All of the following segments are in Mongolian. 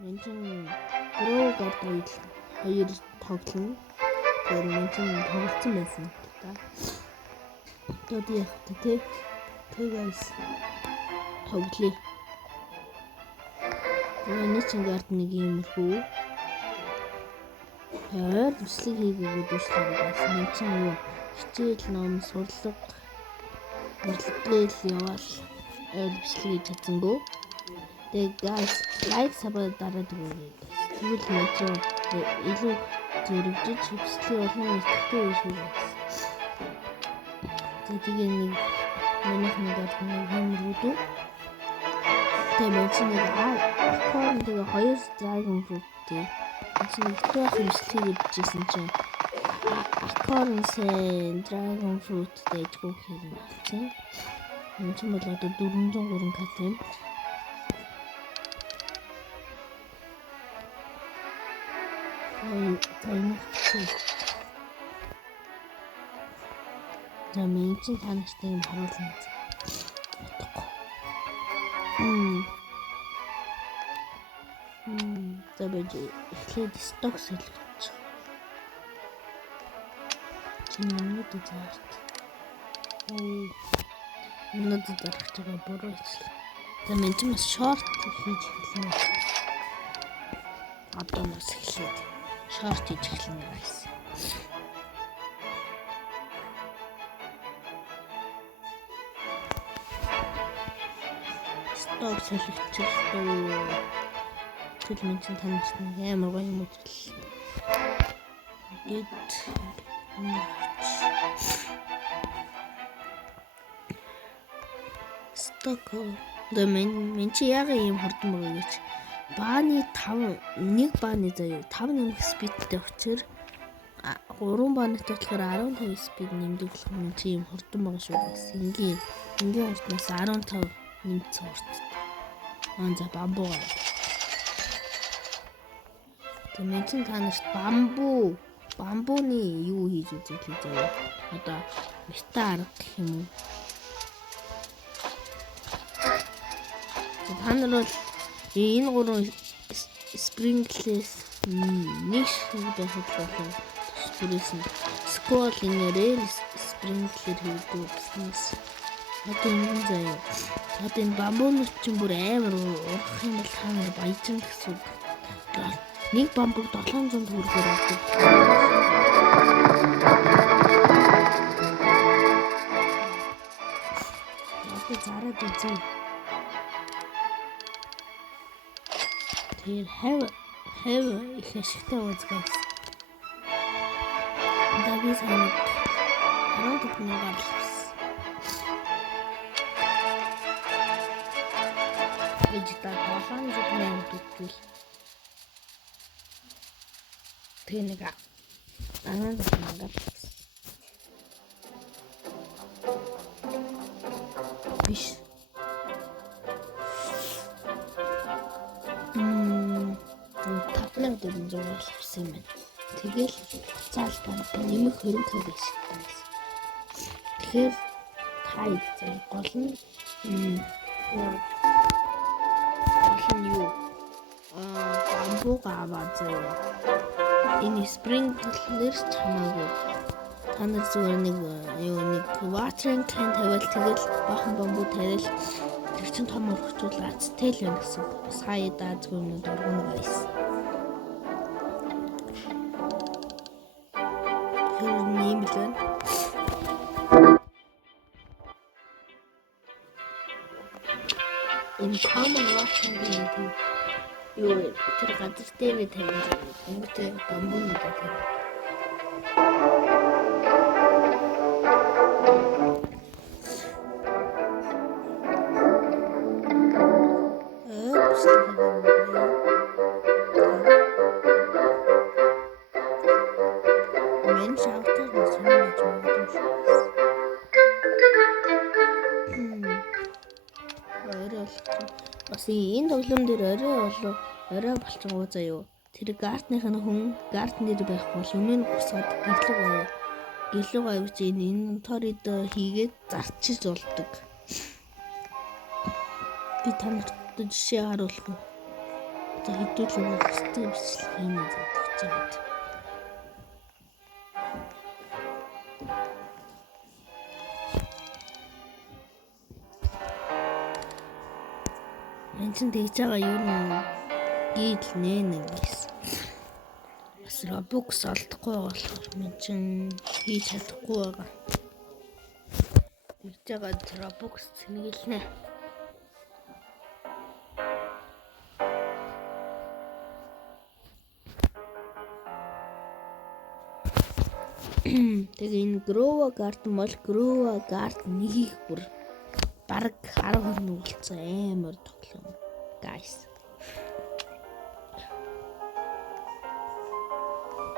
Мен чинь Pro Guard 2 тоглоно. Тэгээд мен чинь тоглолцсон байсан та. Одоо яах вэ? Guys тоглоё. Миний чинь гард нэг юм хүү. Бичлэг хийгээд дуслаа байсан. Мен чинь юу хичээл ном сурлага урлаглал яваал бичлэг хийж чадсангүй. Тэгээд guys лайк сабад дараад өгөөрэй. Тэгвэл мен чинь илүү зэрэгжиж бичлэг олон мэдээлэл хийх юм. Тэгээд нэг миний ханаад нэг юм рүү. Тэгээд мен чинь нэг аккаунт тэгээ 2 Dragon Fruit-тэй чинь их бичлэг хийжсэн чинь аккаунт Dragon Fruit-тэй жиг хийх болсон. Мен чинь бол одоо 403 катем. Мен чинь танартай юм харуулна. Тэбэж эхлээд сток солигдож. Чиний дизайнт. Минут дарах чагаа буруу ичлээ. Тэгээд мен чинь бас шорт хийж эхэлнэ. Одоо нас эхлээд шорт хийж эхэлнэ гэсэн. Сток солигдчихлоо. Тэгэл мен чинь таньж амар гоё юм үзэл. Гэт сток мен чи яга юм хурдан байгаа гэж бааны 1 бааны заяа 5 нэмэх спидтэй учраас 3 баантай болохоор 15 спид нэмдэг болох юм чи юм хурдан байгаа шүү гэсэн. Энгийн хурднаас 15 нэмсэн хурдтай. За бамбуугаар. Мен чинь танарт бамбууны юу хийж үзэх вэ заяа. Одоо мета арга гэх юм уу. Та нар бол энэ 3 спринглээс нэг шиг байхад болох сүрээсэн скол инээрээ спринглэр хийдэг бизнес. Одоо энэ заяа. Одоо энэ бамбуунууд чинь бүр амар урах юм бол та нар баяжин гэсэн үг. Нэг бамбуг 700 төгрөгөөр авдаг. Одоо зараад үзье. Тэр хав их ашигтай үзгээс. Даби санаад 10 төгрөгөөр авсан. Вижта тохон зүгнээ дутвал. Тэнэга анаа зэнага биш таплаг дээр зурвал авсан юм байна. Тэгэл цаал банк нэмэх 20 байж байна. Тэгэхээр та гол нь юу бамбууга аваад заяа. Энэ спринглерс чамаагүй. Та нар зүгээр нэг watering can тавиал тэгэл бахан бамбуу тавиал тэр чин том урагчул азтэл юм гэсэн. Бас хаяа даазгүй юм дургуун байсан. Тэр юм билээ. Энэ common watering can юу тэр газар дээр тавьж өнгөтэй бамбууны дээр. Мен шаалтар бас юм гэж бодож байна. Бас энэ тоглоом дээр орой болчихгоо заяа. Тэр гартныхын хүн гартнэр байх бол өмнө босоод гэлэг авч энэ инвентарид хийгээд зарчиж болдог. Би танарт жишээ харуулах. За хэдүүлээ хэвчтэй бичлэг хийнэ гэж байна. Энд чинь тэгж байгаа юу нэ гид нэ гэсэн. Бас Robux олдохгүй болохоор мен чинь хийж чадахгүй байгаа. Тэгж байгаа Robux цэнгэлнэ. Тэгээ энэ Grow Garden бол Grow Garden нэг бүр бараг 10 хүрнэ уулцсан амар тоглоом. Guys.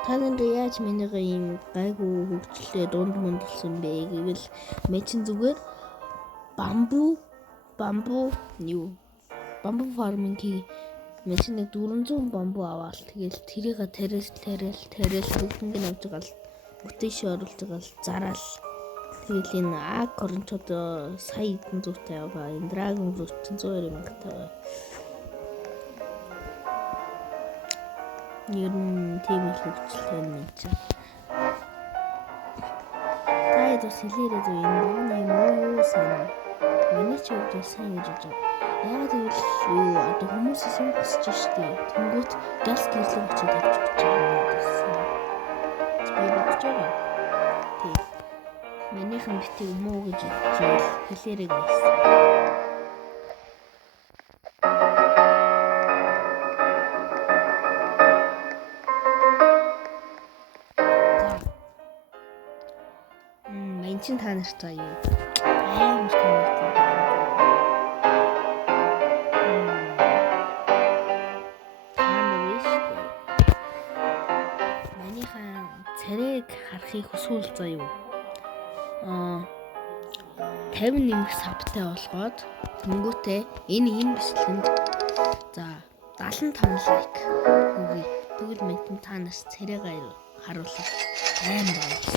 Та нар яаж минийгаа ийм гайгүй хөгжлөө дунд мөндөлсөн бэ гэвэл мен чинь зүгээр бамбу фарминг мен чинь нэг 400 бамбу аваад тэгэл тэрийг тариал бүгднийг авч байгаа л бүтээш оруулж байгаа л зараал тэгэл энэ акорнчод сая эдэн зүйтэй байгаа энэ драгон фрут 120,000 таа. Ер нь тийм их хөгжлөө юм чинь. Таад бас хэлээрээ зөв энэ юм уу сайн. Миний ч үгүй сайн гэж бодож байна. Яагаад гэвэл юу одоо хүмүүс юм босч штэ. Тэнгүүт газ гэрлэг очиод авч гэж байгаа гэсэн. Би бодож байгаа. Тий. Минийхэн битгий юм уу гэж хэлээрээ гэсэн. Чин та нартай юу амар томортой. Манийхан царайг харахыг хүсвэл заяа. 50 нэмэх савтай болгоод тэнгүүтээ энэ бичлэгэнд за 75 лайк өгье. Тэгвэл мэдэн та нас царайгаа харуулах амар байна.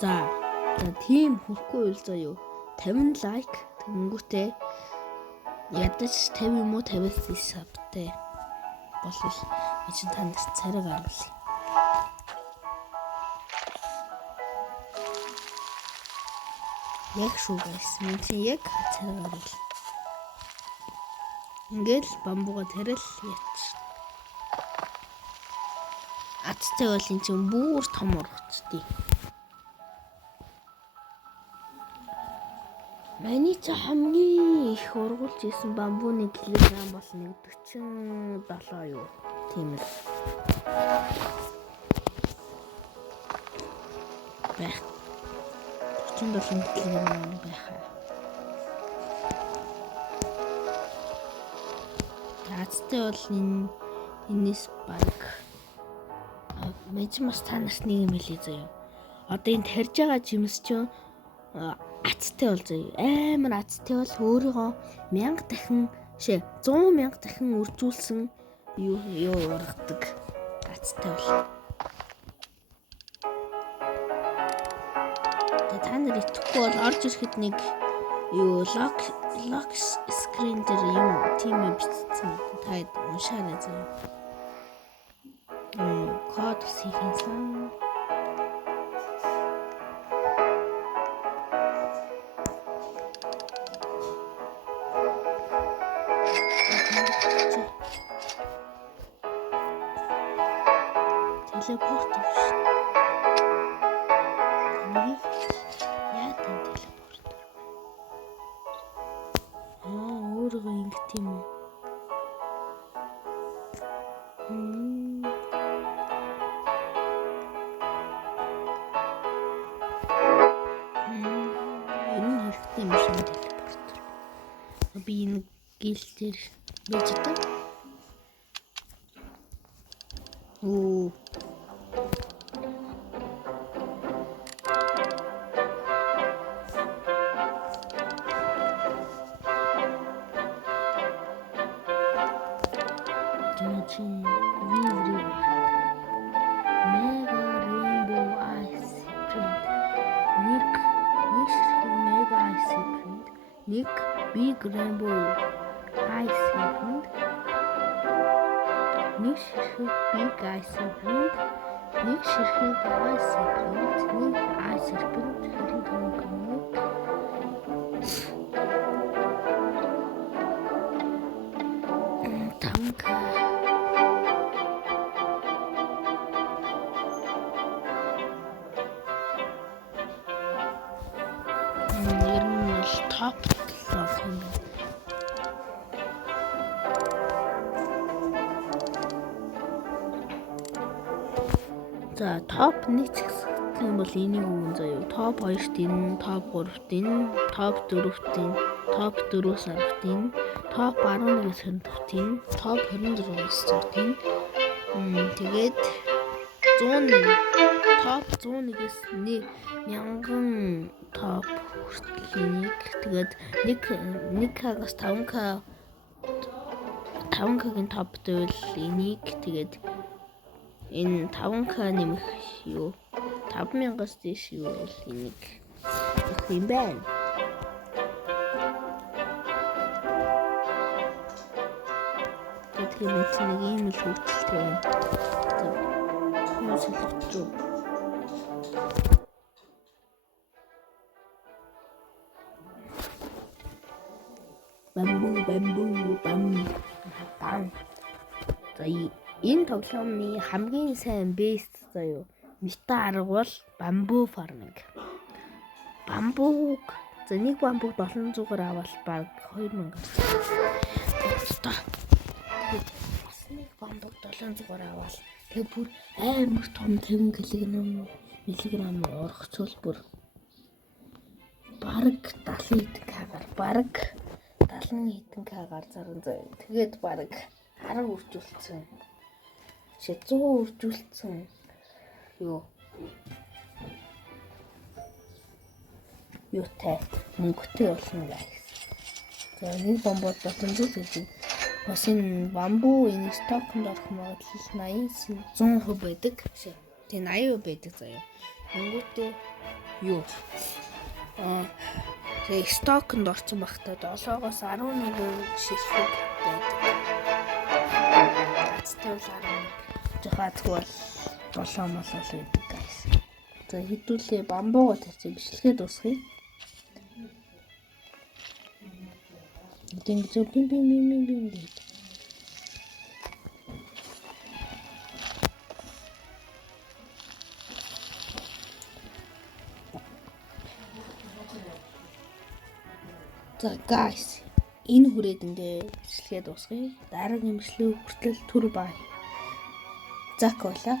За тийм хүрхгүй үйл заяа 50 лайк тэнгүүтээ ядаж 50 юм уу 50 сабтай болвол чи танд царай гаргал. Яг шүү guys. Мен чи яг царай гаргал. Ингээл бамбуга тарил яач. Аттай бол эн чинь бүр том ургацдээ. Миний ч хамгийн их ургуулж исэн бамбууны килограмм бол 47 юу. Тийм л. Байх. 47 килограмм байхаа. Яцтай бол энэс баг. Мэд мас та нарт нэг юм хэлээ заяа. Одоо энэ тарж байгаа жимс чинь аттай бол заяа. Амар аттай бол өөрийгөө 1000 дахин 100,000 дахин үржүүлсэн юу ургадаг. Аттай бол. Та нар итгэхгүй бол орж ирэхэд нэг юу лок скрин дээр юм тийм бичсэн. Та уншаарай заяа. Код хийхэнсэн. Телепорт биш. Яа тань телепорт. Өөргөө ингэт юм уу? Энэ хэрэгтэй юм шиг телепорт. Би энэ гэлтэр байж та. Оо. Чин виври. Мега Rainbow Ice Print. Ник мега Ice Print. Ник Big Rainbow eye serpent. Нэг ширхэг big eye serpent. Нэг ширхэг eye serpent. Нэг eye serpent хэрэг хөнгөн. Танка. Ер нь бол топ болох юм. За топ 1 гэх юм бол энийг өгөн заяа. Топ 2-т энэ, топ 3-т энэ, топ 4-т энэ, топ 4-өөс 10-т энэ, топ 11-ээс 20-т энэ, топ 26-аас 100-т энэ. Тэгээд 100 топ 101-ээс 1000 топ хүртэл энийг. Тэгээд 1k-аас 5k-гийн топ дэвэл энийг. Тэгээд энэ 5k нэмэх юу 5000-аас дээш юу бол энийг гэх юм байна. Тэгэхээр нэг ийм л хөгжилтэй байна. Юу солилцоо. Бам. За энэ тоглоомны хамгийн сайн бест заяа мета арга бол bamboo farming. Бамбуг за нэг бамбуг 700-аар авал баг 2000. Бас нэг бамбуг 700-аар авал тэг бүр амар том 50 кг ургацвал бүр бараг 70 хэдэн кг бараг 70 хэдэн кг заран заяа. Тэгээд бараг 10 үржүүлсэн. 100 үржүүлсэн. Юутай мөнгөтэй болно guys. За нэг бомбод 700 гэдэг. Бас энэ бамбуу энэ стоконд орох магадлал 80-100% байдаг. Тэгээ 80% байдаг заяа. Мөнгөтэй юу? Тэгээ стоконд орсон багтаа 7-оос 11 шилжих байдаг. Тэгвэл 11. Жохаадгүй бол 7 болол байдаг guys. За хэдүүлээ бамбууга тавьчих бичлэгээ дуусгая. Эдгээр зөв бим. За guys энэ хүрээд ингээ бичлэгээ дуусгая. Дараагийн бичлэг хүртэл түр бай. Зак болоо.